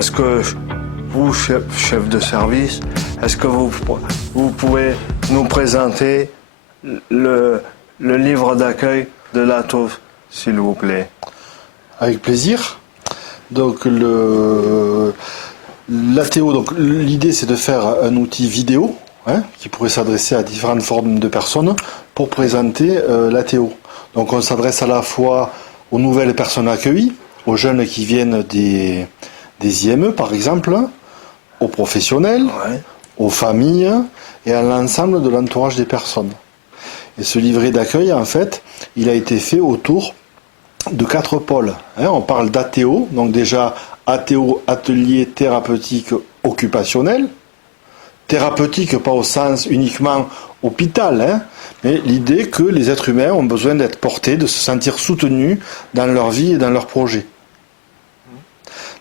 est-ce que vous, chef de service, est-ce que vous pouvez nous présenter le livre d'accueil de l'ATO, s'il vous plaît? Avec plaisir. Donc l'ATO, donc l'idée c'est de faire un outil vidéo qui pourrait s'adresser à différentes formes de personnes pour présenter l'ATO. Donc on s'adresse à la fois aux nouvelles personnes accueillies, aux jeunes qui viennent des IME par exemple, aux professionnels, aux familles et à l'ensemble de l'entourage des personnes. Et ce livret d'accueil, en fait, il a été fait autour de 4 pôles. On parle d'ATO, donc déjà ATO, atelier thérapeutique occupationnel. Thérapeutique, pas au sens uniquement hôpital, mais l'idée que les êtres humains ont besoin d'être portés, de se sentir soutenus dans leur vie et dans leurs projets.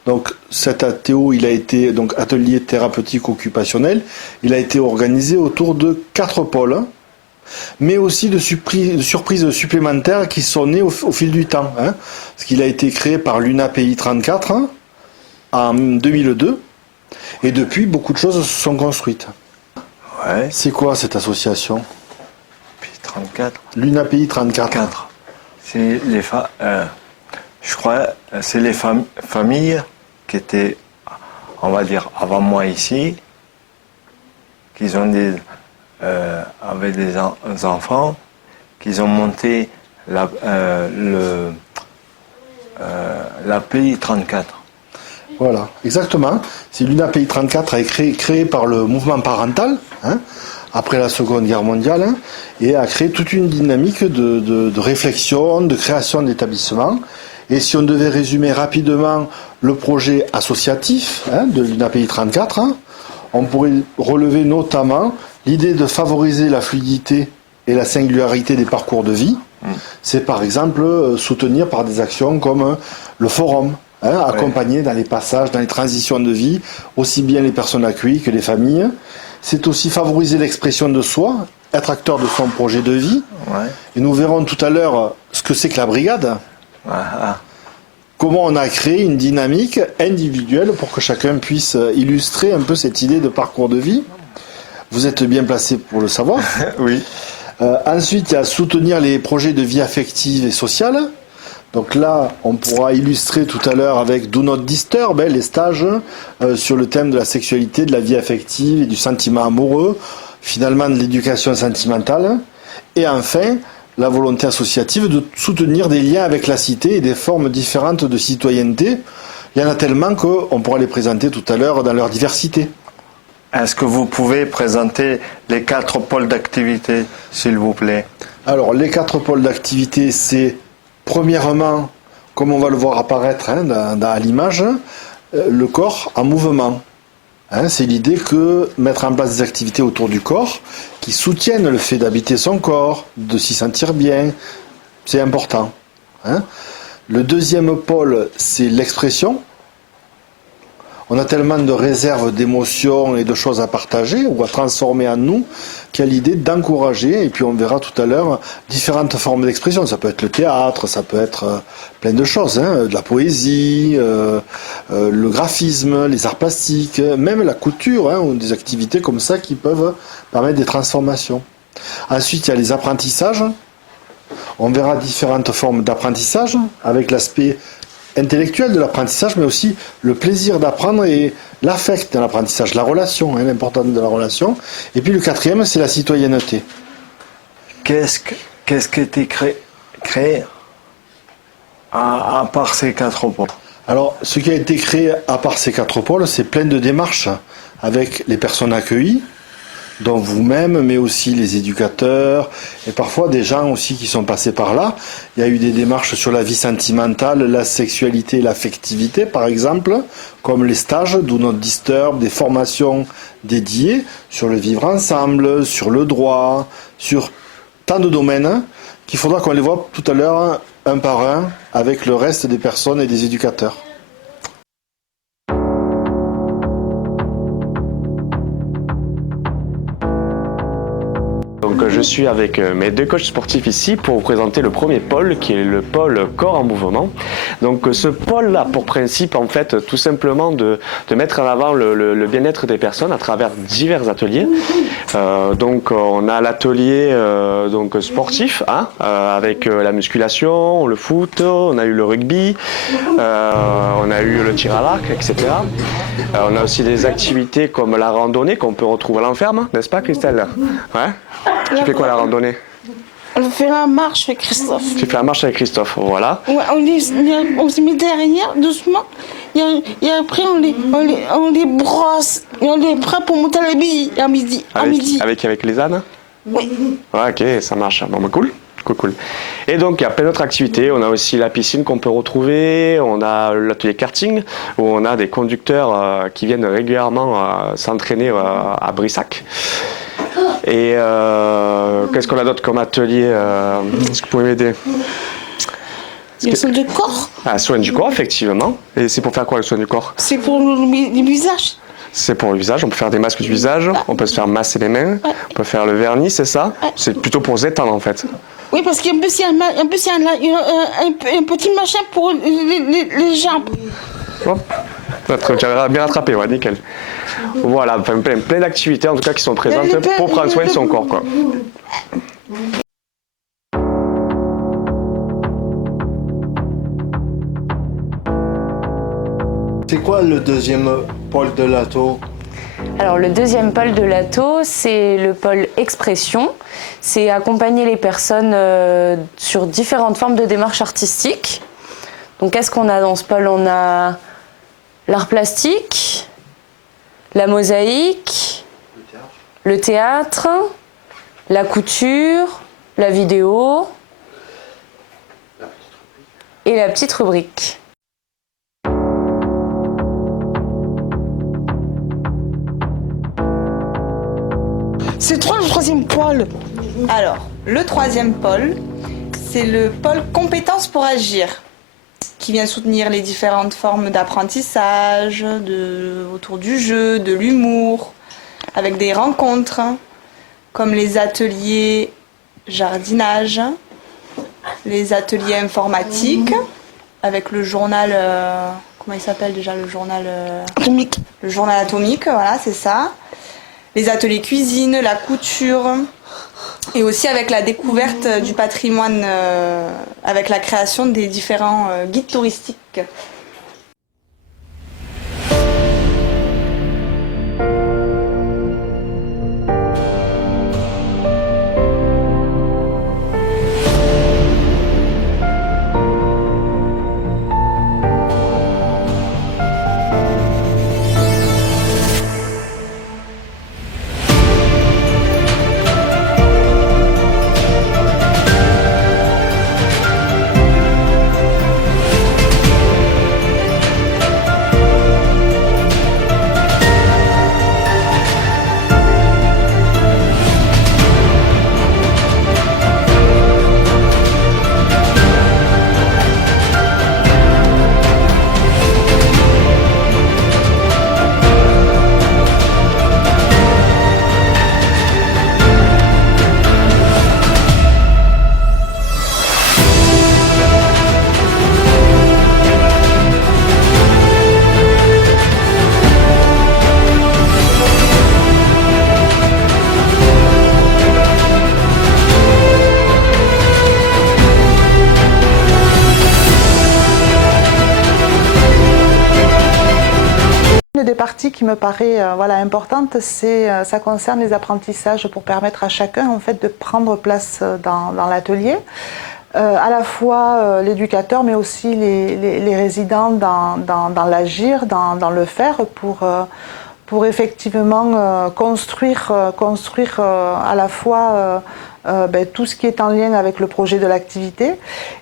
Donc cet ATO, il a été, donc atelier thérapeutique occupationnel, il a été organisé autour de 4 pôles, mais aussi de surprises supplémentaires qui sont nées au fil du temps. Parce qu'il a été créé par l'UNAPI 34 en 2002, et depuis, beaucoup de choses se sont construites. Ouais. C'est quoi cette association? l'UNAPI 34. C'est les je crois c'est les familles qui étaient, on va dire, avant moi ici, qui ont avec des enfants, qui ont monté l'API 34. Voilà, exactement. C'est l'UNAPI 34 a été créé par le mouvement parental, après la Seconde Guerre mondiale, et a créé toute une dynamique de réflexion, de création d'établissements. Et si on devait résumer rapidement le projet associatif de l'UNAPI 34, on pourrait relever notamment l'idée de favoriser la fluidité et la singularité des parcours de vie. C'est par exemple soutenir par des actions comme le forum, accompagner dans les passages, dans les transitions de vie, aussi bien les personnes accueillies que les familles. C'est aussi favoriser l'expression de soi, être acteur de son projet de vie. Et nous verrons tout à l'heure ce que c'est que la brigade. Comment on a créé une dynamique individuelle pour que chacun puisse illustrer un peu cette idée de parcours de vie. Vous êtes bien placé pour le savoir. Oui. Ensuite, il y a soutenir les projets de vie affective et sociale. Donc là, on pourra illustrer tout à l'heure avec Do Not Disturb, les stages sur le thème de la sexualité, de la vie affective et du sentiment amoureux, finalement de l'éducation sentimentale. Et enfin, la volonté associative de soutenir des liens avec la cité et des formes différentes de citoyenneté. Il y en a tellement qu'on pourra les présenter tout à l'heure dans leur diversité. Est-ce que vous pouvez présenter les 4 pôles d'activité, s'il vous plaît? Alors, les 4 pôles d'activité, c'est premièrement, comme on va le voir apparaître dans l'image, le corps en mouvement. C'est l'idée que mettre en place des activités autour du corps qui soutiennent le fait d'habiter son corps, de s'y sentir bien, c'est important. Le deuxième pôle, c'est l'expression. On a tellement de réserves d'émotions et de choses à partager ou à transformer en nous qu'il y a l'idée d'encourager, et puis on verra tout à l'heure différentes formes d'expression. Ça peut être le théâtre, ça peut être plein de choses, de la poésie, le graphisme, les arts plastiques, même la couture, ou des activités comme ça qui peuvent permettre des transformations. Ensuite, il y a les apprentissages. On verra différentes formes d'apprentissage avec l'aspect intellectuel de l'apprentissage, mais aussi le plaisir d'apprendre et l'affect de l'apprentissage, la relation, l'importance de la relation. Et puis le quatrième, c'est la citoyenneté. Qu'est-ce qui a été créé à part ces 4 pôles? Alors, ce qui a été créé à part ces 4 pôles, c'est plein de démarches avec les personnes accueillies, dont vous-même, mais aussi les éducateurs, et parfois des gens aussi qui sont passés par là. Il y a eu des démarches sur la vie sentimentale, la sexualité et l'affectivité, par exemple, comme les stages Do Not Disturb, des formations dédiées sur le vivre ensemble, sur le droit, sur tant de domaines qu'il faudra qu'on les voit tout à l'heure un par un avec le reste des personnes et des éducateurs. Donc je suis avec mes deux coachs sportifs ici pour vous présenter le premier pôle qui est le pôle corps en mouvement. Donc ce pôle a pour principe en fait tout simplement de mettre en avant le bien-être des personnes à travers divers ateliers. Donc on a l'atelier donc sportif avec la musculation, le foot, on a eu le rugby, on a eu le tir à l'arc, etc. On a aussi des activités comme la randonnée qu'on peut retrouver à l'enferme, n'est-ce pas Christelle? Ouais. Tu fais quoi la randonnée? On fait la marche avec Christophe. Tu fais la marche avec Christophe, voilà. Ouais, on se met derrière, doucement. Et après, on les brosse. Et on les prend pour monter à la bille à midi. Avec les ânes? Oui. Ouais, ok, ça marche. Bon, bah, cool. Cool. Et donc il y a plein d'autres activités, on a aussi la piscine qu'on peut retrouver, on a l'atelier karting où on a des conducteurs qui viennent régulièrement s'entraîner à Brissac. Et qu'est-ce qu'on a d'autre comme atelier est-ce que vous pouvez m'aider? Le soin du corps. Ah, soin du corps, effectivement. Et c'est pour faire quoi le soin du corps? C'est pour le visage. C'est pour le visage, on peut faire des masques du visage, on peut se faire masser les mains, on peut faire le vernis, c'est ça? C'est plutôt pour se détendre en fait. Oui, parce qu'en plus, il y a un petit machin pour les jambes. Hop, tu as bien rattrapé, ouais, nickel. Voilà, enfin, plein d'activités en tout cas qui sont présentes pour prendre soin de son corps, quoi. C'est quoi le deuxième pôle de l'ATO? Alors le deuxième pôle de l'ATO, c'est le pôle expression. C'est accompagner les personnes sur différentes formes de démarches artistiques. Donc qu'est-ce qu'on a dans ce pôle? On a l'art plastique, la mosaïque, le théâtre, la couture, la vidéo et la petite rubrique. C'est toi le troisième pôle. Alors, le troisième pôle, c'est le pôle compétences pour agir, qui vient soutenir les différentes formes d'apprentissage, autour du jeu, de l'humour, avec des rencontres, comme les ateliers jardinage, les ateliers informatiques, avec le journal, comment il s'appelle déjà, le journal Atomique. Le journal atomique, voilà, c'est ça. Les ateliers cuisine, la couture, et aussi avec la découverte du patrimoine, avec la création des différents guides touristiques. Une des parties qui me paraît importante, ça concerne les apprentissages pour permettre à chacun en fait, de prendre place dans l'atelier. À la fois l'éducateur, mais aussi les résidents dans l'agir, dans le faire, pour effectivement construire à la fois tout ce qui est en lien avec le projet de l'activité.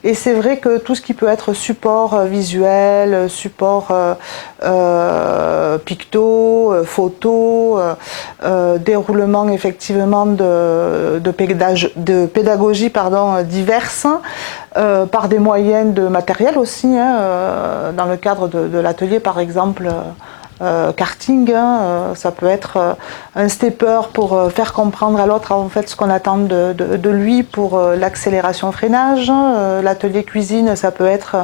Et c'est vrai que tout ce qui peut être support visuel, support picto, photo, déroulement effectivement de pédagogie diverses, par des moyens de matériel aussi, dans le cadre de l'atelier par exemple. karting, ça peut être un stepper pour faire comprendre à l'autre en fait ce qu'on attend de lui pour l'accélération-freinage. L'atelier cuisine, ça peut être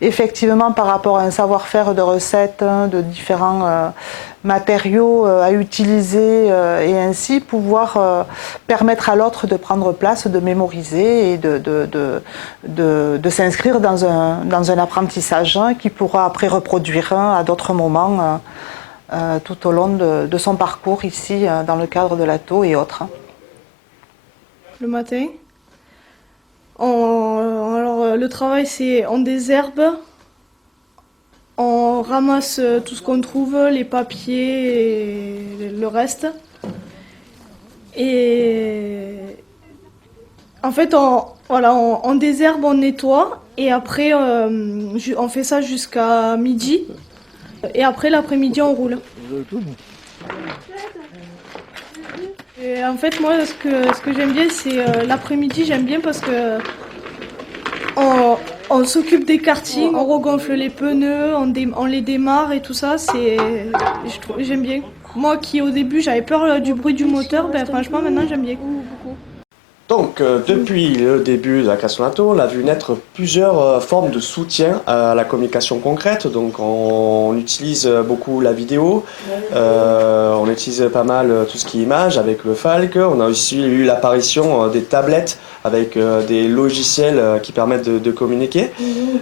effectivement par rapport à un savoir-faire de recettes, de différents matériaux à utiliser et ainsi pouvoir permettre à l'autre de prendre place, de mémoriser et de s'inscrire dans un apprentissage qu'il pourra après reproduire à d'autres moments tout au long de son parcours ici dans le cadre de l'ATO et autres. Le matin, alors le travail c'est on désherbe, on ramasse tout ce qu'on trouve, les papiers et le reste. Et en fait, on désherbe, on nettoie et après on fait ça jusqu'à midi. Et après l'après-midi, on roule. Et en fait, moi, ce que j'aime bien, c'est l'après-midi. J'aime bien parce que on s'occupe des kartings, on regonfle les pneus, on les démarre et tout ça. J'aime bien. Moi qui au début j'avais peur du bruit du moteur, ben franchement maintenant j'aime bien. Donc, depuis le début de la création de l'ATO, on a vu naître plusieurs formes de soutien à la communication concrète. Donc, on utilise beaucoup la vidéo, on utilise pas mal tout ce qui est image avec le Falc. On a aussi eu l'apparition des tablettes avec des logiciels qui permettent de communiquer.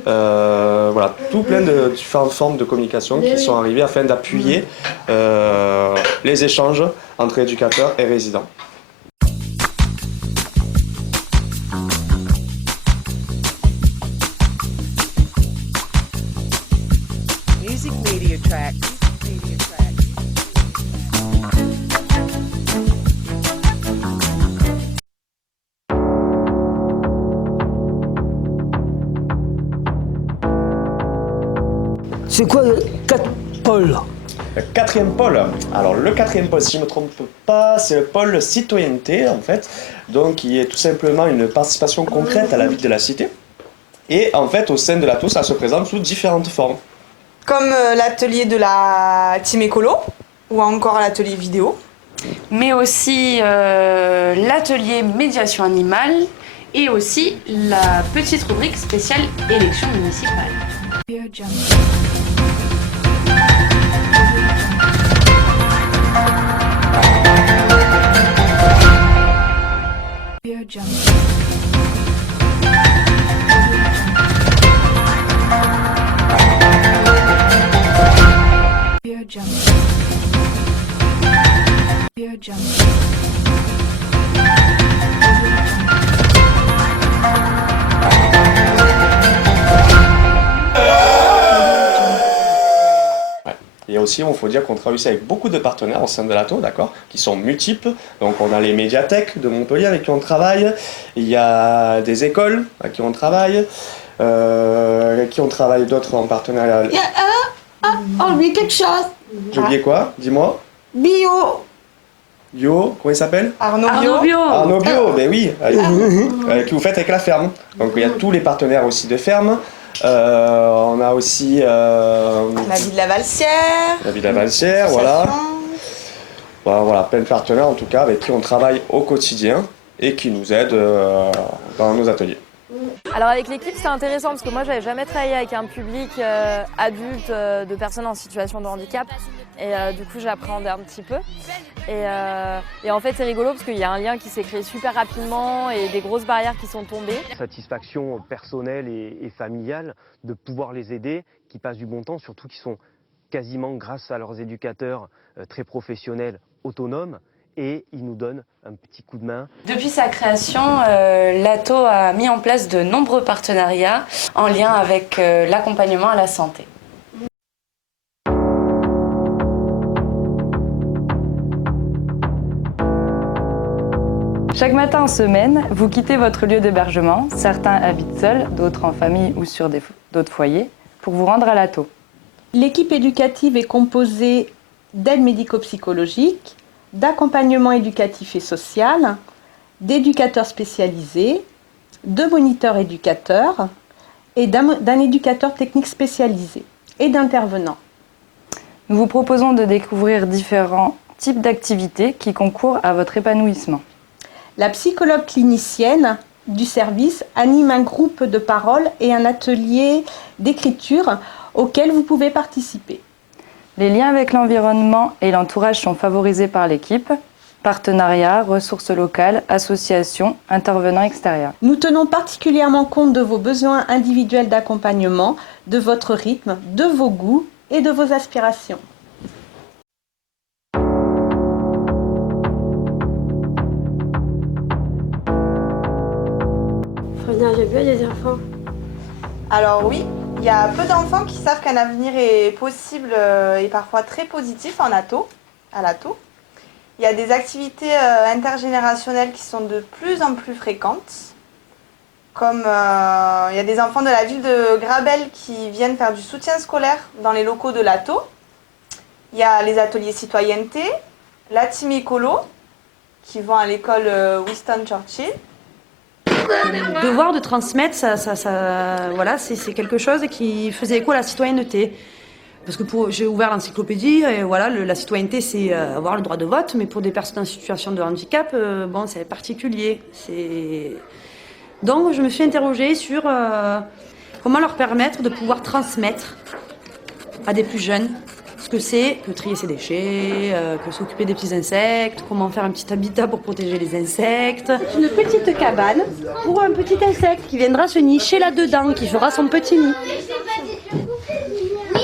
Voilà, tout plein de différentes formes de communication qui sont arrivées afin d'appuyer les échanges entre éducateurs et résidents. C'est quoi le 4 pôles? Le quatrième pôle. Alors le quatrième pôle, si je ne me trompe pas, c'est le pôle citoyenneté en fait, donc qui est tout simplement une participation concrète à la vie de la cité. Et en fait au sein de l'ATO, ça se présente sous différentes formes. Comme l'atelier de la team écolo ou encore l'atelier vidéo. Mais aussi l'atelier médiation animale et aussi la petite rubrique spéciale élection municipale. Et aussi, il faut dire qu'on travaille aussi avec beaucoup de partenaires au sein de l'ATO, d'accord, qui sont multiples. Donc, on a les médiathèques de Montpellier avec qui on travaille. Il y a des écoles avec qui on travaille. Avec qui on travaille d'autres en partenariat. On oublie quelque chose. J'ai oublié quoi? Dis-moi. Bio. Bio, comment il s'appelle? Arnaud Bio. Arnaud Bio, ben oui, avec qui vous faites avec la ferme. Donc, il y a tous les partenaires aussi de ferme. On a aussi la vie de la Valsière. La vie de la Valsière, voilà. Voilà, plein de partenaires en tout cas avec qui on travaille au quotidien et qui nous aident dans nos ateliers. Alors avec l'équipe c'est intéressant parce que moi j'avais jamais travaillé avec un public adulte de personnes en situation de handicap et du coup j'appréhendais un petit peu et en fait c'est rigolo parce qu'il y a un lien qui s'est créé super rapidement et des grosses barrières qui sont tombées. Satisfaction personnelle et familiale de pouvoir les aider, qui passent du bon temps, surtout qui sont quasiment grâce à leurs éducateurs très professionnels, autonomes. Et ils nous donnent un petit coup de main. Depuis sa création, l'ATO a mis en place de nombreux partenariats en lien avec l'accompagnement à la santé. Chaque matin en semaine, vous quittez votre lieu d'hébergement, certains habitent seuls, d'autres en famille ou sur d'autres foyers, pour vous rendre à l'ATO. L'équipe éducative est composée d'aides médico-psychologiques, d'accompagnement éducatif et social, d'éducateurs spécialisés, de moniteurs éducateurs et d'un éducateur technique spécialisé et d'intervenants. Nous vous proposons de découvrir différents types d'activités qui concourent à votre épanouissement. La psychologue clinicienne du service anime un groupe de parole et un atelier d'écriture auquel vous pouvez participer. Les liens avec l'environnement et l'entourage sont favorisés par l'équipe. Partenariats, ressources locales, associations, intervenants extérieurs. Nous tenons particulièrement compte de vos besoins individuels d'accompagnement, de votre rythme, de vos goûts et de vos aspirations. J'aime bien les enfants. Alors oui, il y a peu d'enfants qui savent qu'un avenir est possible et parfois très positif à l'ATO. Il y a des activités intergénérationnelles qui sont de plus en plus fréquentes. Comme il y a des enfants de la ville de Grabel qui viennent faire du soutien scolaire dans les locaux de l'ATO. Il y a les ateliers citoyenneté, la team écolo, qui vont à l'école Winston Churchill. Le devoir de transmettre, voilà, c'est quelque chose qui faisait écho à la citoyenneté. Parce que j'ai ouvert l'encyclopédie et voilà, la citoyenneté, c'est avoir le droit de vote, mais pour des personnes en situation de handicap, bon, c'est particulier. Donc, je me suis interrogée sur comment leur permettre de pouvoir transmettre à des plus jeunes ce que c'est que trier ses déchets, que s'occuper des petits insectes, comment faire un petit habitat pour protéger les insectes. Une petite cabane pour un petit insecte qui viendra se nicher là-dedans, qui fera son petit nid.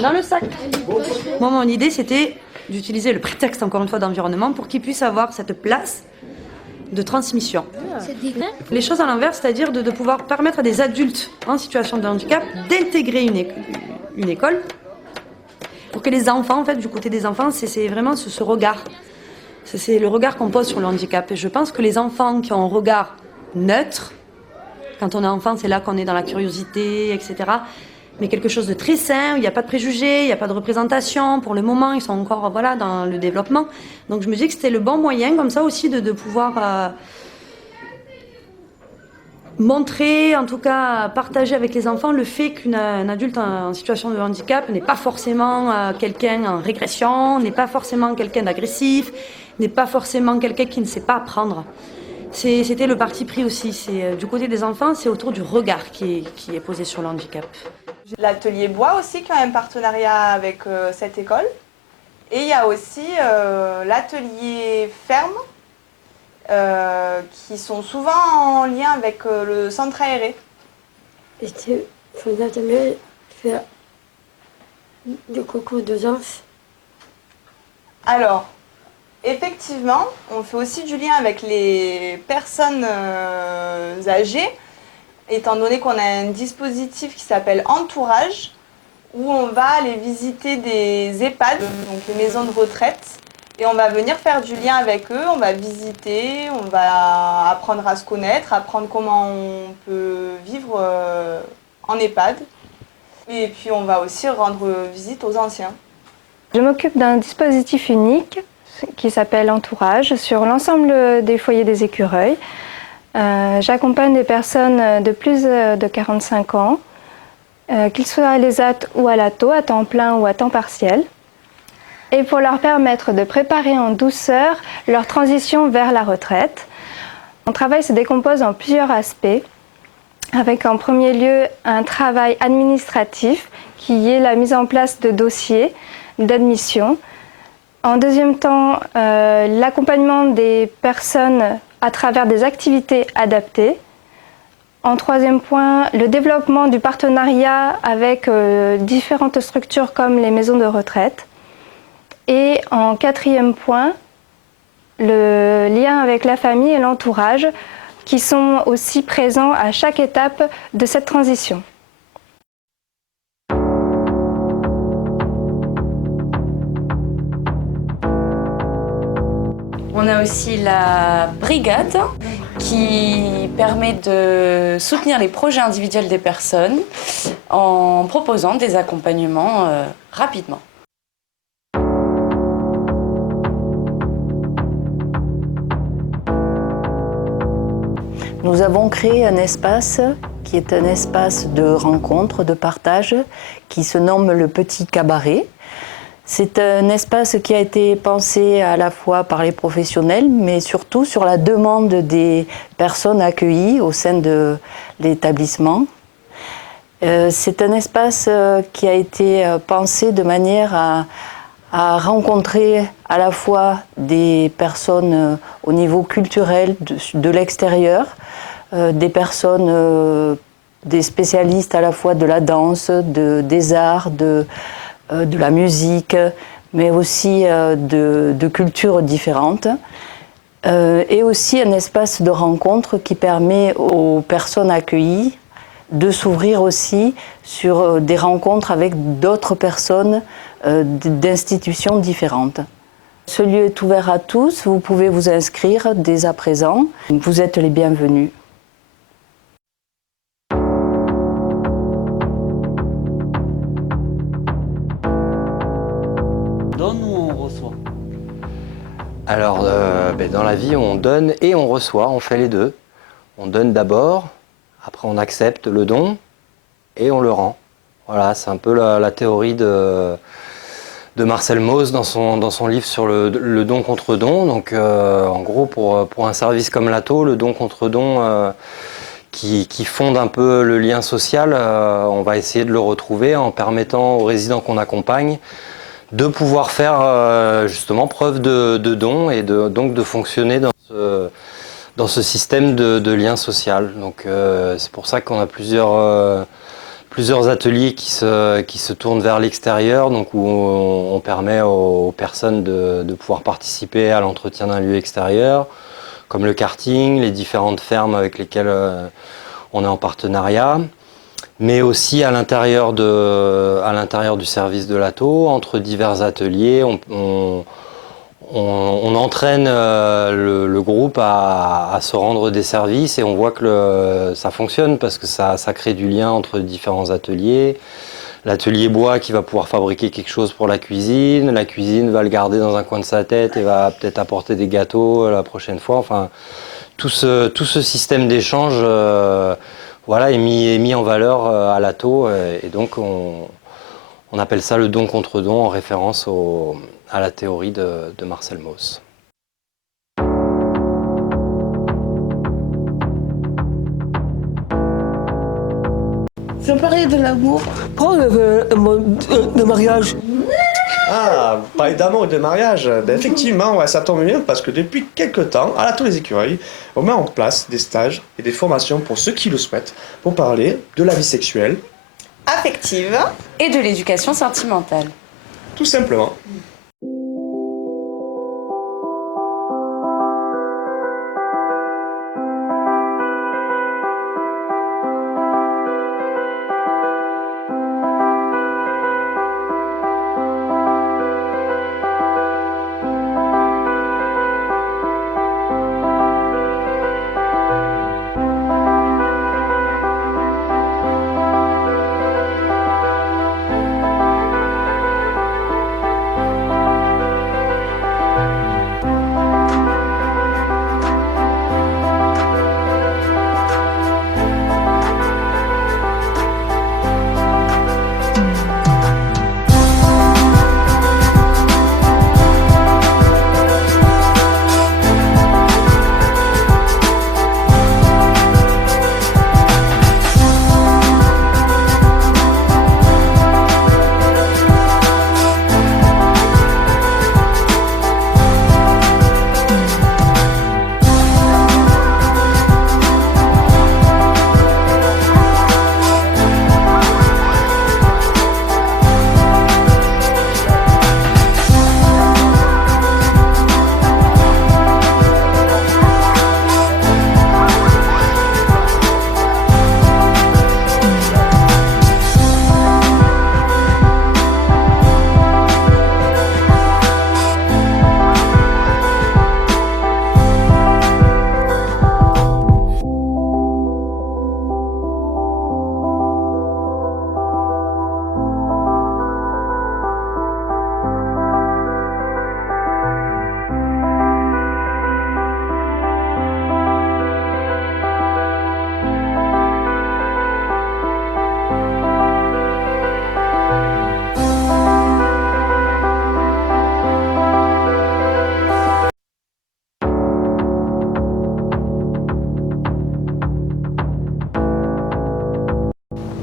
Dans le sac. Moi, mon idée, c'était d'utiliser le prétexte, encore une fois, d'environnement pour qu'ils puissent avoir cette place de transmission. Les choses à l'envers, c'est-à-dire de pouvoir permettre à des adultes en situation de handicap d'intégrer une école pour que les enfants, en fait, du côté des enfants, c'est vraiment ce regard. C'est le regard qu'on pose sur le handicap. Et je pense que les enfants qui ont un regard neutre, quand on est enfant, c'est là qu'on est dans la curiosité, etc., mais quelque chose de très sain, où il n'y a pas de préjugés, il n'y a pas de représentation. Pour le moment, ils sont encore voilà, dans le développement. Donc je me dis que c'était le bon moyen, comme ça aussi, de pouvoir montrer, en tout cas partager avec les enfants le fait qu'un adulte en situation de handicap n'est pas forcément quelqu'un en régression, n'est pas forcément quelqu'un d'agressif, n'est pas forcément quelqu'un qui ne sait pas apprendre. C'était le parti pris aussi. Du côté des enfants, c'est autour du regard qui est posé sur le handicap. L'atelier bois aussi qui a un partenariat avec cette école. Et il y a aussi l'atelier ferme qui sont souvent en lien avec le centre aéré. C'était fondamentalement faire des concours de danse. Alors, effectivement, on fait aussi du lien avec les personnes âgées, étant donné qu'on a un dispositif qui s'appelle Entourage, où on va aller visiter des EHPAD, donc les maisons de retraite, et on va venir faire du lien avec eux, on va visiter, on va apprendre à se connaître, apprendre comment on peut vivre en EHPAD, et puis on va aussi rendre visite aux anciens. Je m'occupe d'un dispositif unique qui s'appelle Entourage sur l'ensemble des foyers des écureuils. J'accompagne des personnes de plus de 45 ans, qu'ils soient à l'ESAT ou à l'ATO, à temps plein ou à temps partiel, et pour leur permettre de préparer en douceur leur transition vers la retraite. Mon travail se décompose en plusieurs aspects, avec en premier lieu un travail administratif qui est la mise en place de dossiers d'admission. En deuxième temps, l'accompagnement des personnes à travers des activités adaptées. En troisième point, le développement du partenariat avec différentes structures comme les maisons de retraite. Et en quatrième point, le lien avec la famille et l'entourage qui sont aussi présents à chaque étape de cette transition. On a aussi la brigade qui permet de soutenir les projets individuels des personnes en proposant des accompagnements rapidement. Nous avons créé un espace qui est un espace de rencontre, de partage, qui se nomme le Petit Cabaret. C'est un espace qui a été pensé à la fois par les professionnels, mais surtout sur la demande des personnes accueillies au sein de l'établissement. C'est un espace qui a été pensé de manière à rencontrer à la fois des personnes au niveau culturel de l'extérieur, des personnes, des spécialistes à la fois de la danse, des arts, de la musique, mais aussi de cultures différentes. Et aussi un espace de rencontre qui permet aux personnes accueillies de s'ouvrir aussi sur des rencontres avec d'autres personnes d'institutions différentes. Ce lieu est ouvert à tous, vous pouvez vous inscrire dès à présent. Vous êtes les bienvenus. Donne ou on reçoit? Alors, dans la vie, on donne et on reçoit, on fait les deux. On donne d'abord, après on accepte le don et on le rend. Voilà, c'est un peu la théorie de Marcel Mauss dans son livre sur le don contre don. Donc, en gros, pour un service comme l'ATO, le don contre don qui fonde un peu le lien social, on va essayer de le retrouver en permettant aux résidents qu'on accompagne de pouvoir faire justement preuve de don et donc de fonctionner dans ce système de lien social. Donc c'est pour ça qu'on a plusieurs ateliers qui se tournent vers l'extérieur, donc où on permet aux personnes de pouvoir participer à l'entretien d'un lieu extérieur, comme le karting, les différentes fermes avec lesquelles on est en partenariat, mais aussi à l'intérieur du service de l'ATO, entre divers ateliers, on entraîne le groupe à se rendre des services et on voit que ça fonctionne parce que ça crée du lien entre différents ateliers. L'atelier bois qui va pouvoir fabriquer quelque chose pour la cuisine va le garder dans un coin de sa tête et va peut-être apporter des gâteaux la prochaine fois. Enfin, tout ce système d'échange voilà, est mis en valeur à l'ATO et donc on appelle ça le don contre don en référence à la théorie de Marcel Mauss. Je parlais de l'amour. Prends le mariage. Ah, vous parlez d'amour et de mariage. Ben effectivement, ouais, ça tombe bien parce que depuis quelques temps, à l'Atelier des Écureuils, on met en place des stages et des formations pour ceux qui le souhaitent pour parler de la vie sexuelle, affective et de l'éducation sentimentale. tout simplement.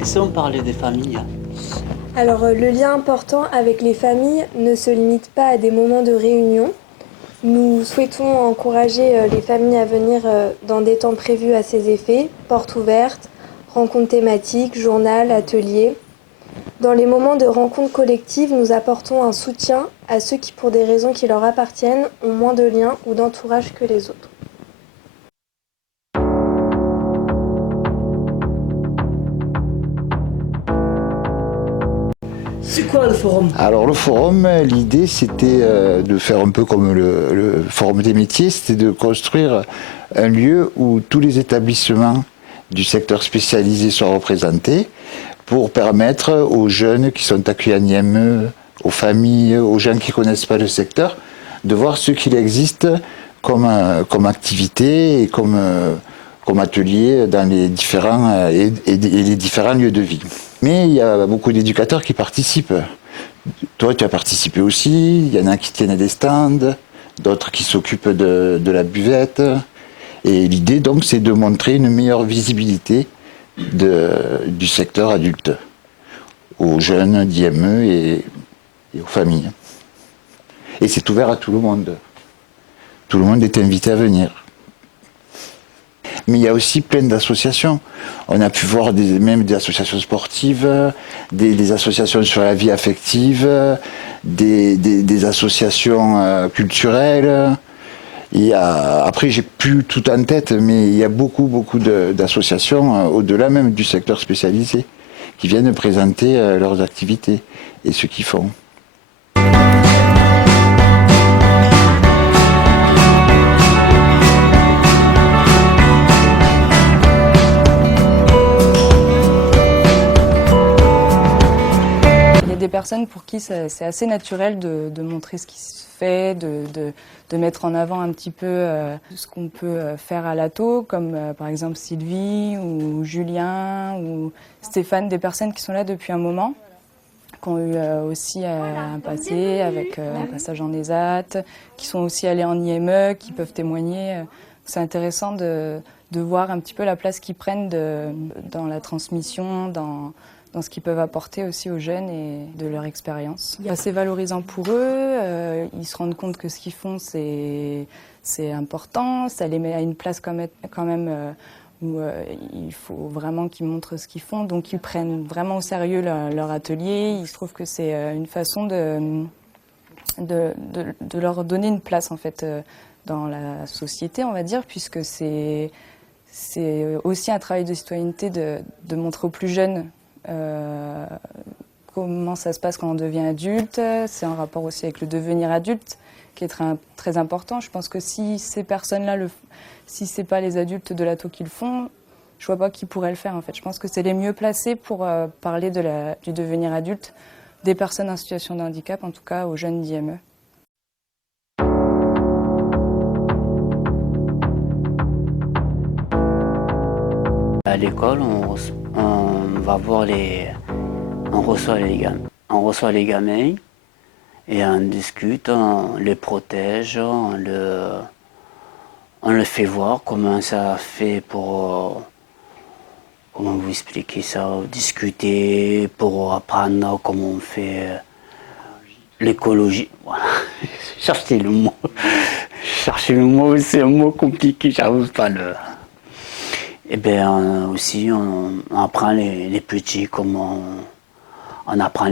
si on parlait des familles? Alors le lien important avec les familles ne se limite pas à des moments de réunion. Nous souhaitons encourager les familles à venir dans des temps prévus à ces effets, portes ouvertes, rencontres thématiques, journal, ateliers. Dans les moments de rencontres collectives, nous apportons un soutien à ceux qui, pour des raisons qui leur appartiennent, ont moins de liens ou d'entourage que les autres. C'est quoi le forum? Alors le forum, l'idée c'était de faire un peu comme le forum des métiers, c'était de construire un lieu où tous les établissements du secteur spécialisé soient représentés pour permettre aux jeunes qui sont accueillis en IME, aux familles, aux gens qui ne connaissent pas le secteur, de voir ce qu'il existe comme activité et comme atelier dans les différents, et les différents lieux de vie. Mais il y a beaucoup d'éducateurs qui participent. Toi, tu as participé aussi, il y en a qui tiennent des stands, d'autres qui s'occupent de la buvette. Et l'idée, donc, c'est de montrer une meilleure visibilité du secteur adulte aux jeunes d'IME et aux familles. Et c'est ouvert à tout le monde. Tout le monde est invité à venir. Mais il y a aussi plein d'associations. On a pu voir même des associations sportives, des associations sur la vie affective, des associations culturelles. Après, j'ai plus tout en tête, mais il y a beaucoup d'associations, au-delà même du secteur spécialisé, qui viennent présenter leurs activités et ce qu'ils font. Des personnes pour qui c'est assez naturel de montrer ce qui se fait, de mettre en avant un petit peu ce qu'on peut faire à l'ATO, comme par exemple Sylvie ou Julien ou Stéphane, des personnes qui sont là depuis un moment, qui ont eu aussi un passé avec un passage en ESAT, qui sont aussi allés en IME, qui peuvent témoigner. C'est intéressant de voir un petit peu la place qu'ils prennent dans la transmission, dans ce qu'ils peuvent apporter aussi aux jeunes et de leur expérience. C'est assez valorisant pour eux, ils se rendent compte que ce qu'ils font c'est important, ça les met à une place quand même où il faut vraiment qu'ils montrent ce qu'ils font, donc ils prennent vraiment au sérieux leur atelier. Il se trouve que c'est une façon de leur donner une place en fait dans la société, on va dire, puisque c'est aussi un travail de citoyenneté de montrer aux plus jeunes comment ça se passe quand on devient adulte. C'est en rapport aussi avec le devenir adulte qui est très important. Je pense que si ces personnes-là, si c'est pas les adultes de l'ATO qui le font, je vois pas qui pourrait le faire en fait. Je pense que c'est les mieux placés pour parler du devenir adulte des personnes en situation de handicap, en tout cas aux jeunes d'IME. À l'école, on va voir on reçoit les gamins et on discute, on les protège, on le fait voir comment ça fait pour, comment vous expliquer ça, discuter, pour apprendre comment on fait l'écologie. Voilà, cherchez le mot. Cherchez le mot, c'est un mot compliqué, j'arrive pas le... Et bien aussi, on apprend les petits, comment on apprend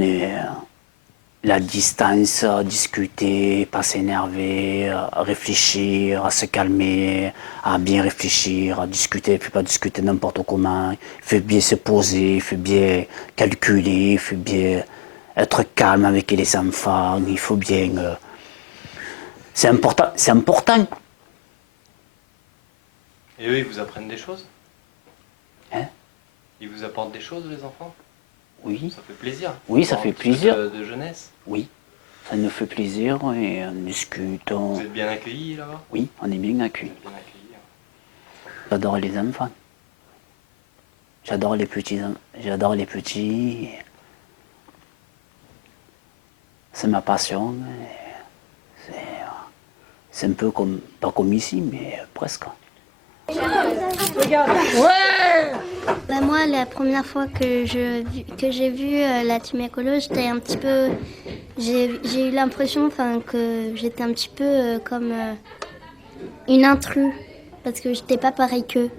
la distance, à discuter, pas s'énerver, à réfléchir, à se calmer, à bien réfléchir, à discuter, il ne faut pas discuter n'importe comment, il faut bien se poser, il faut bien calculer, il faut bien être calme avec les enfants, il faut bien... c'est important, c'est important. Et eux, ils vous apprennent des choses? Hein? Ils vous apportent des choses, les enfants? Oui. Ça fait plaisir. Oui, ça fait plaisir. De jeunesse? Oui, ça nous fait plaisir et on discute. Vous êtes bien accueillis là-bas? Oui, on est bien accueillis. J'adore les enfants. J'adore les petits. C'est ma passion. C'est un peu comme, pas comme ici, mais presque. Regarde. Ouais. Moi, moi, la première fois que j'ai vu la team écolo, j'étais un petit peu... J'ai eu l'impression que j'étais un petit peu comme une intruse, parce que j'étais pas pareil qu'eux.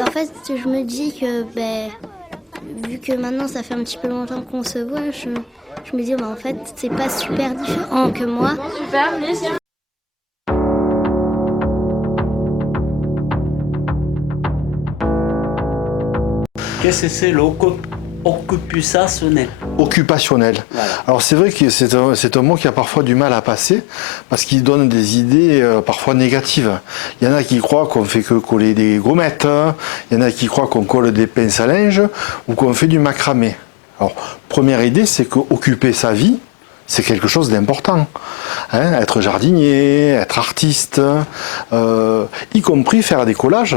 En fait, je me dis que, vu que maintenant ça fait un petit peu longtemps qu'on se voit, je me dis, en fait, c'est pas super différent que moi. Super, merci. Qu'est-ce que c'est l'occupationnel? Occupationnel. Voilà. Alors c'est vrai que c'est un mot qui a parfois du mal à passer parce qu'il donne des idées parfois négatives. Il y en a qui croient qu'on fait que coller des gommettes, il y en a qui croient qu'on colle des pinces à linge ou qu'on fait du macramé. Alors première idée, c'est qu'occuper sa vie, c'est quelque chose d'important. Être jardinier, être artiste, y compris faire des collages,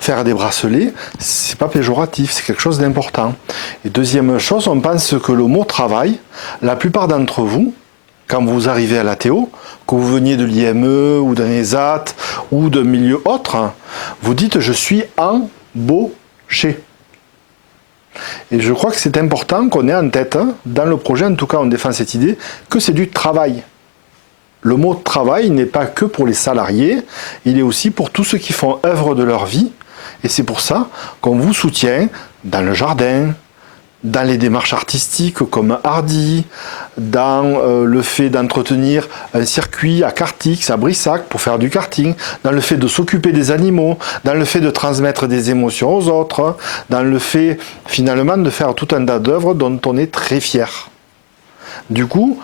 faire des bracelets, c'est pas péjoratif, c'est quelque chose d'important. Et deuxième chose, on pense que le mot travail, la plupart d'entre vous, quand vous arrivez à la Théo, que vous veniez de l'IME ou d'un ESAT ou d'un milieu autre, vous dites je suis embauché. Et je crois que c'est important qu'on ait en tête, dans le projet, en tout cas on défend cette idée, que c'est du travail. Le mot travail n'est pas que pour les salariés, il est aussi pour tous ceux qui font œuvre de leur vie. Et c'est pour ça qu'on vous soutient dans le jardin, dans les démarches artistiques comme Hardy, dans le fait d'entretenir un circuit à Cartix, à Brissac pour faire du karting, dans le fait de s'occuper des animaux, dans le fait de transmettre des émotions aux autres, dans le fait finalement de faire tout un tas d'œuvres dont on est très fier. Du coup,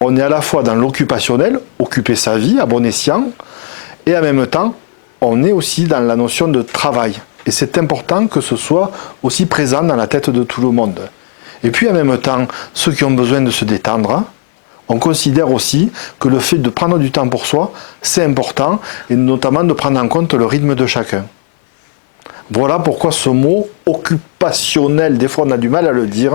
on est à la fois dans l'occupationnel, occuper sa vie à bon escient, et en même temps, on est aussi dans la notion de travail. Et c'est important que ce soit aussi présent dans la tête de tout le monde. Et puis en même temps, ceux qui ont besoin de se détendre, on considère aussi que le fait de prendre du temps pour soi, c'est important, et notamment de prendre en compte le rythme de chacun. Voilà pourquoi ce mot occupationnel, des fois on a du mal à le dire,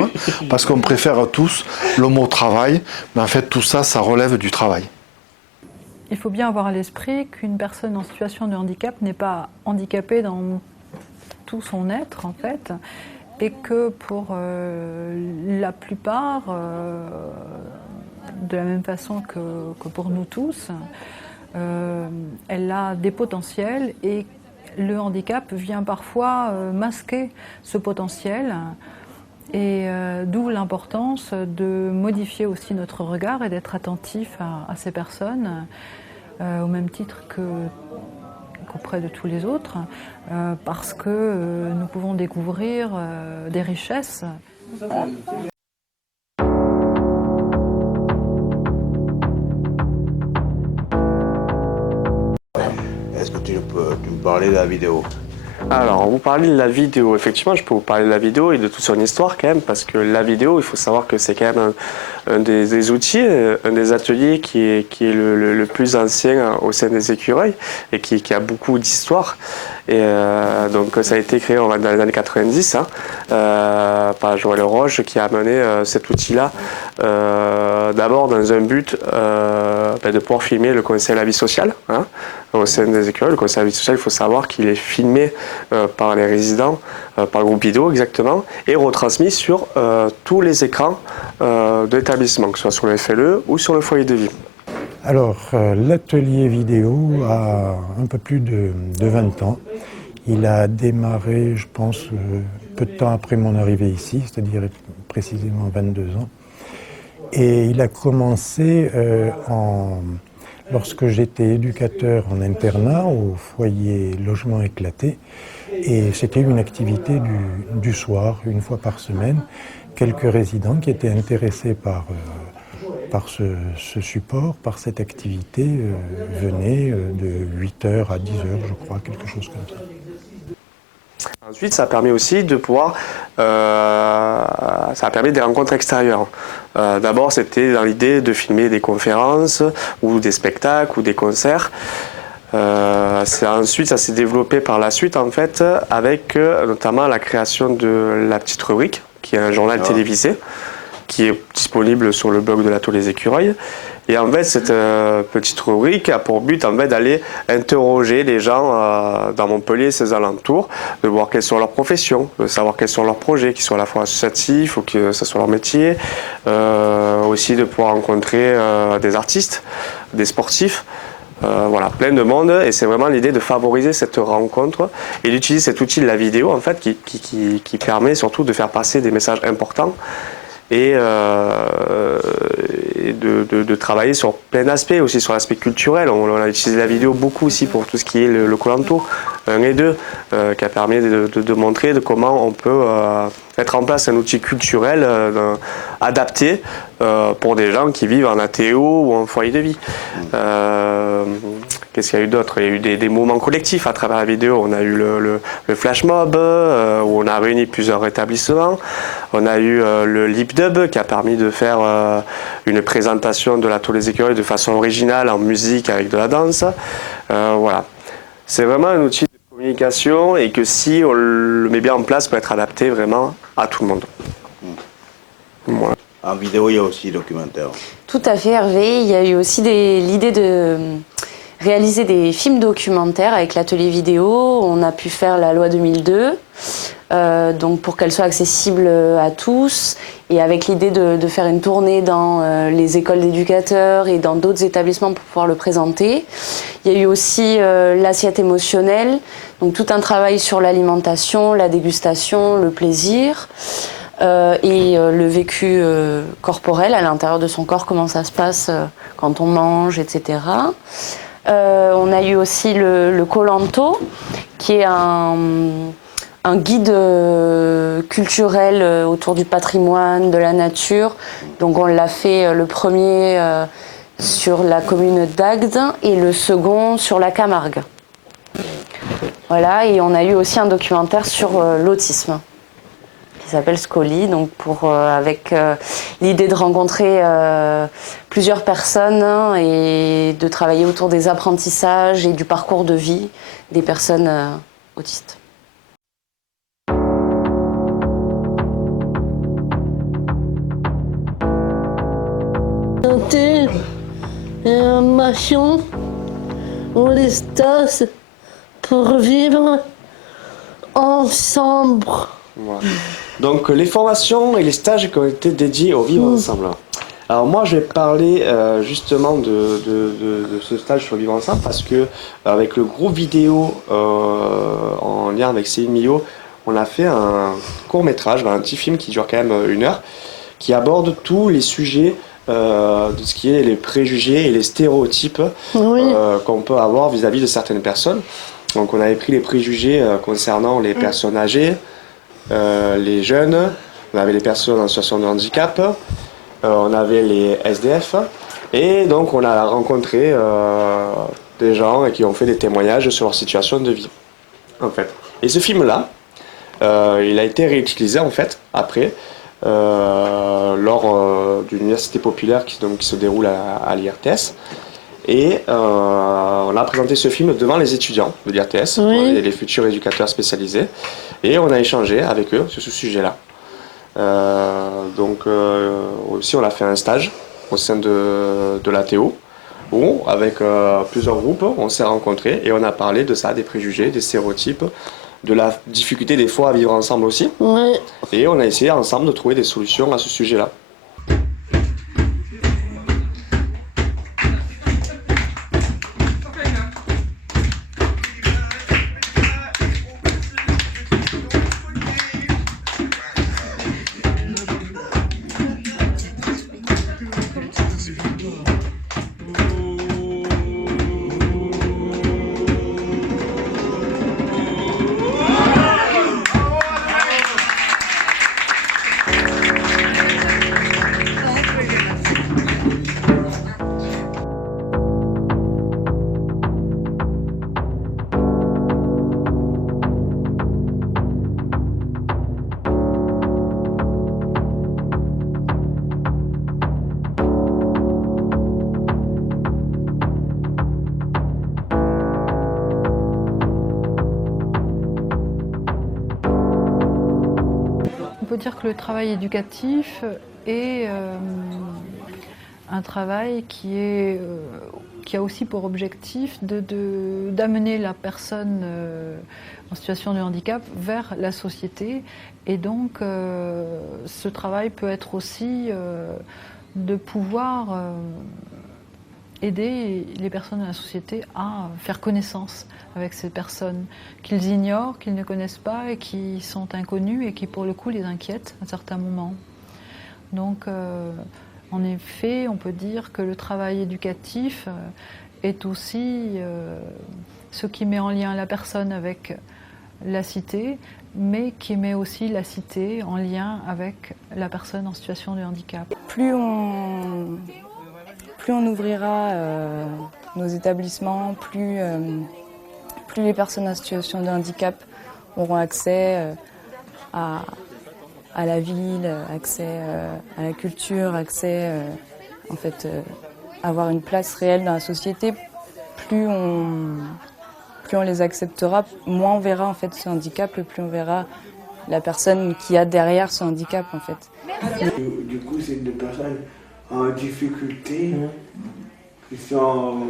parce qu'on préfère tous le mot travail, mais en fait tout ça, ça relève du travail. Il faut bien avoir à l'esprit qu'une personne en situation de handicap n'est pas handicapée dans tout son être en fait, et que pour la plupart, de la même façon que pour nous tous, elle a des potentiels et le handicap vient parfois masquer ce potentiel. Et d'où l'importance de modifier aussi notre regard et d'être attentif à ces personnes, au même titre qu'auprès de tous les autres, parce que nous pouvons découvrir des richesses. Est-ce que tu peux me parler de la vidéo? Alors, vous parlez de la vidéo. Effectivement, je peux vous parler de la vidéo et de toute son histoire quand même, parce que la vidéo, il faut savoir que c'est quand même un des outils, un des ateliers qui est le plus ancien au sein des écureuils et qui a beaucoup d'histoire. Et donc, ça a été créé dans les années 90 par Joël Roche qui a amené cet outil-là d'abord dans un but de pouvoir filmer le conseil à la vie sociale au sein des écureuils. Le conseil à la vie sociale, il faut savoir qu'il est filmé par les résidents, par le groupe vidéo exactement, et retransmis sur tous les écrans de l'établissement, que ce soit sur le FLE ou sur le foyer de vie. Alors, l'atelier vidéo a un peu plus de 20 ans. Il a démarré, je pense, peu de temps après mon arrivée ici, c'est-à-dire précisément 22 ans. Et il a commencé lorsque j'étais éducateur en internat au foyer logement éclaté. Et c'était une activité du soir, une fois par semaine. Quelques résidents qui étaient intéressés par ce support, par cette activité, venaient de 8h à 10h, je crois, quelque chose comme ça. Ensuite, ça permet aussi de pouvoir, ça a permis des rencontres extérieures. D'abord, c'était dans l'idée de filmer des conférences ou des spectacles ou des concerts. Ensuite, ça s'est développé par la suite, en fait, avec notamment la création de La Petite Rubrique, qui est un journal télévisé, qui est disponible sur le blog de l'Atelier des Écureuils. Et en fait, cette petite rubrique a pour but en fait, d'aller interroger les gens dans Montpellier et ses alentours, de voir quelles sont leurs professions, de savoir quels sont leurs projets, qu'ils soient à la fois associatifs ou que ce soit leur métier, aussi de pouvoir rencontrer des artistes, des sportifs. Voilà, plein de monde, et c'est vraiment l'idée de favoriser cette rencontre et d'utiliser cet outil de la vidéo en fait qui permet surtout de faire passer des messages importants et de travailler sur plein d'aspects, aussi sur l'aspect culturel. On a utilisé la vidéo beaucoup aussi pour tout ce qui est le Koh-Lanta 1 et 2, qui a permis de montrer comment on peut mettre en place un outil culturel adapté pour des gens qui vivent en ATO ou en foyer de vie. Qu'est-ce qu'il y a eu d'autre? Il y a eu des moments collectifs à travers la vidéo. On a eu le flash mob, où on a réuni plusieurs établissements. On a eu le lip dub, qui a permis de faire une présentation de l'Atelier des Écureuils de façon originale, en musique, avec de la danse. Voilà. C'est vraiment un outil de communication et que si on le met bien en place, peut être adapté vraiment à tout le monde. Voilà. En vidéo, il y a aussi documentaire. Tout à fait, Hervé. Il y a eu aussi l'idée de réaliser des films documentaires avec l'atelier vidéo. On a pu faire la loi 2002, donc pour qu'elle soit accessible à tous, et avec l'idée de faire une tournée dans les écoles d'éducateurs et dans d'autres établissements pour pouvoir le présenter. Il y a eu aussi l'assiette émotionnelle, donc tout un travail sur l'alimentation, la dégustation, le plaisir. Et le vécu corporel à l'intérieur de son corps, comment ça se passe quand on mange, etc. On a eu aussi le Koh-Lanta, qui est un guide culturel autour du patrimoine, de la nature. Donc on l'a fait le premier sur la commune d'Agde et le second sur la Camargue. Voilà, et on a eu aussi un documentaire sur l'autisme, qui s'appelle Scoli, donc avec l'idée de rencontrer plusieurs personnes et de travailler autour des apprentissages et du parcours de vie des personnes autistes. Santé et passion, on les stage pour vivre ensemble. Voilà. Donc les formations et les stages qui ont été dédiés au vivre ensemble. Alors moi je vais parler justement de ce stage sur le vivre ensemble parce que avec le groupe vidéo en lien avec Céline Millot, on a fait un court métrage, un petit film qui dure quand même 1 heure, qui aborde tous les sujets de ce qui est les préjugés et les stéréotypes qu'on peut avoir vis-à-vis de certaines personnes. Donc on avait pris les préjugés concernant les personnes âgées, les jeunes, on avait les personnes en situation de handicap, on avait les SDF, et donc on a rencontré des gens qui ont fait des témoignages sur leur situation de vie, en fait. Et ce film-là, il a été réutilisé en fait après lors d'une université populaire qui se déroule à l'IRTS. Et on a présenté ce film devant les étudiants de l'IRTS, les futurs éducateurs spécialisés, et on a échangé avec eux sur ce sujet-là. Donc aussi on a fait un stage au sein de l'ATO, où avec plusieurs groupes on s'est rencontrés et on a parlé de ça, des préjugés, des stéréotypes, de la difficulté des fois à vivre ensemble aussi. Et on a essayé ensemble de trouver des solutions à ce sujet-là. On peut dire que le travail éducatif est un travail qui a aussi pour objectif d'amener la personne en situation de handicap vers la société. Et donc, ce travail peut être aussi de pouvoir aider les personnes de la société à faire connaissance avec ces personnes qu'ils ignorent, qu'ils ne connaissent pas et qui sont inconnues et qui, pour le coup, les inquiètent à certains moments. Donc, en effet, on peut dire que le travail éducatif est aussi ce qui met en lien la personne avec la cité, mais qui met aussi la cité en lien avec la personne en situation de handicap. Plus on ouvrira nos établissements, plus les personnes en situation de handicap auront accès à la ville, accès à la culture, accès avoir une place réelle dans la société, plus on les acceptera, moins on verra en fait ce handicap et plus on verra la personne qui a derrière ce handicap en fait. Du coup, c'est des personnes en difficulté qui sont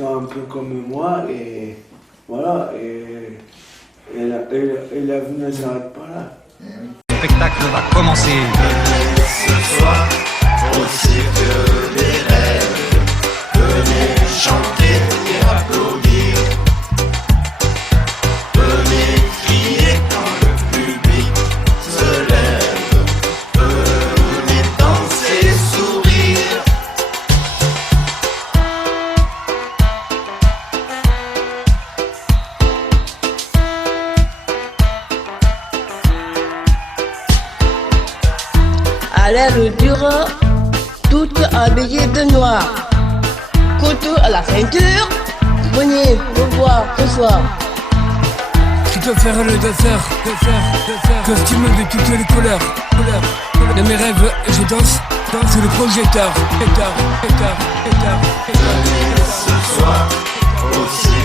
un peu comme moi et voilà et la vie ne s'arrête pas là. Le spectacle va commencer. Ce soir, aussi que des rêves, venez chanter et applaudir. Venez crier quand le public se lève. Venez danser, sourire. À l'air durant, toutes habillées de noir. Couteau à la ceinture, venez me voir ce soir. Je dois faire le dessert, costume de toutes les couleurs. Dans mes rêves, je danse sur le projecteur. Ce soir, aussi